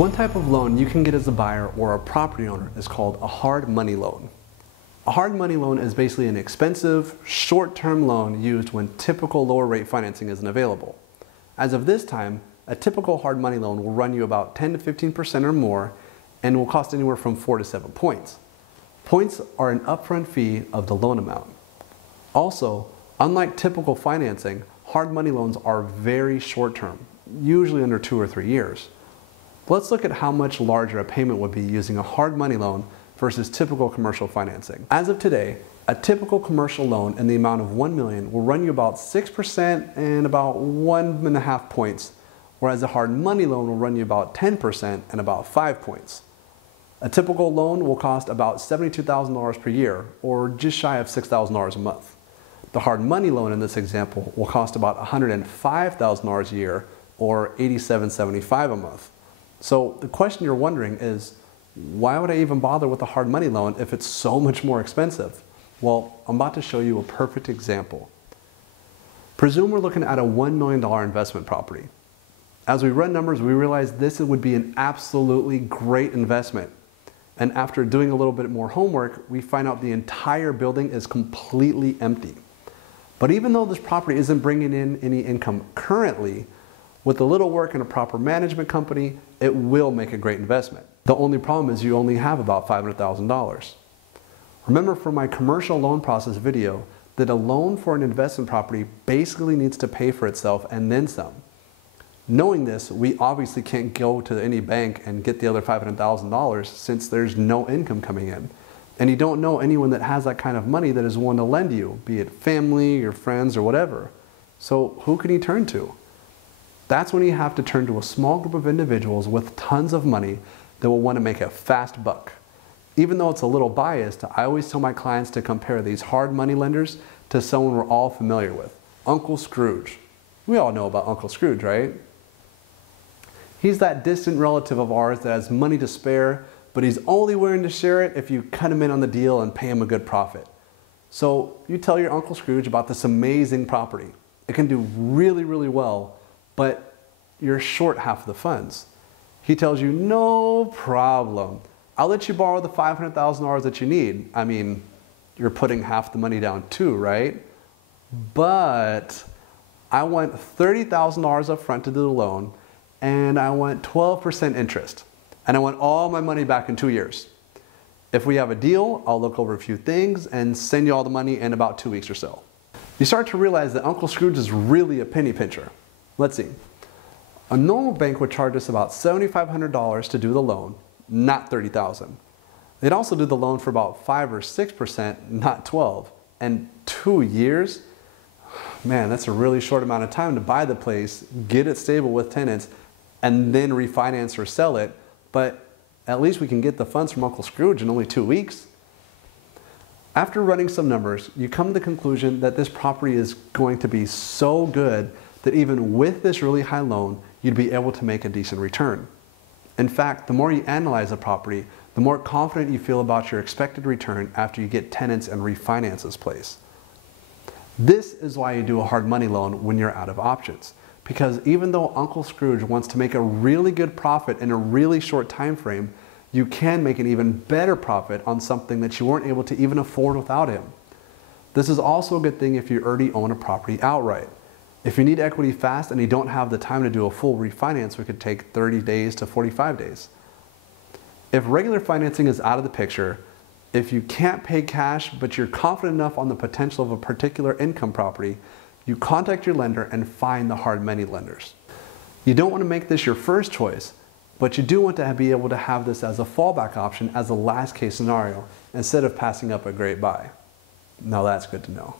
One type of loan you can get as a buyer or a property owner is called a hard money loan. A hard money loan is basically an expensive, short-term loan used when typical lower rate financing isn't available. As of this time, a typical hard money loan will run you about 10 to 15% or more and will cost anywhere from 4 to 7 points. Points are an upfront fee of the loan amount. Also, unlike typical financing, hard money loans are very short-term, usually under 2 or 3 years. Let's look at how much larger a payment would be using a hard money loan versus typical commercial financing. As of today, a typical commercial loan in the amount of $1 million will run you about 6% and about 1.5 points, whereas a hard money loan will run you about 10% and about 5 points. A typical loan will cost about $72,000 per year, or just shy of $6,000 a month. The hard money loan in this example will cost about $105,000 a year, or $87.75 a month. So the question you're wondering is, why would I even bother with a hard money loan if it's so much more expensive? Well, I'm about to show you a perfect example. Presume we're looking at a $1 million investment property. As we run numbers, we realize this would be an absolutely great investment. And after doing a little bit more homework, we find out the entire building is completely empty. But even though this property isn't bringing in any income currently, with a little work and a proper management company, it will make a great investment. The only problem is you only have about $500,000. Remember from my commercial loan process video that a loan for an investment property basically needs to pay for itself and then some. Knowing this, we obviously can't go to any bank and get the other $500,000 since there's no income coming in. And you don't know anyone that has that kind of money that is willing to lend you, be it family, your friends, or whatever. So who can you turn to? That's when you have to turn to a small group of individuals with tons of money that will want to make a fast buck. Even though it's a little biased, I always tell my clients to compare these hard money lenders to someone we're all familiar with, Uncle Scrooge. We all know about Uncle Scrooge, right? He's that distant relative of ours that has money to spare, but he's only willing to share it if you cut him in on the deal and pay him a good profit. So you tell your Uncle Scrooge about this amazing property. It can do really, really well, but you're short half of the funds. He tells you, no problem. I'll let you borrow the $500,000 that you need. I mean, you're putting half the money down too, right? But I want $30,000 up front to do the loan, and I want 12% interest. And I want all my money back in 2 years. If we have a deal, I'll look over a few things and send you all the money in about 2 weeks or so. You start to realize that Uncle Scrooge is really a penny pincher. Let's see. A normal bank would charge us about $7,500 to do the loan, not $30,000. They'd also do the loan for about 5 or 6%, not 12. And 2 years? Man, that's a really short amount of time to buy the place, get it stable with tenants, and then refinance or sell it. But at least we can get the funds from Uncle Scrooge in only 2 weeks. After running some numbers, you come to the conclusion that this property is going to be so good that even with this really high loan, you'd be able to make a decent return. In fact, the more you analyze a property, the more confident you feel about your expected return after you get tenants and refinance this place. This is why you do a hard money loan when you're out of options. Because even though Uncle Scrooge wants to make a really good profit in a really short time frame, you can make an even better profit on something that you weren't able to even afford without him. This is also a good thing if you already own a property outright. If you need equity fast and you don't have the time to do a full refinance, we could take 30 days to 45 days. If regular financing is out of the picture, if you can't pay cash but you're confident enough on the potential of a particular income property, you contact your lender and find the hard money lenders. You don't want to make this your first choice, but you do want to be able to have this as a fallback option as a last case scenario instead of passing up a great buy. Now that's good to know.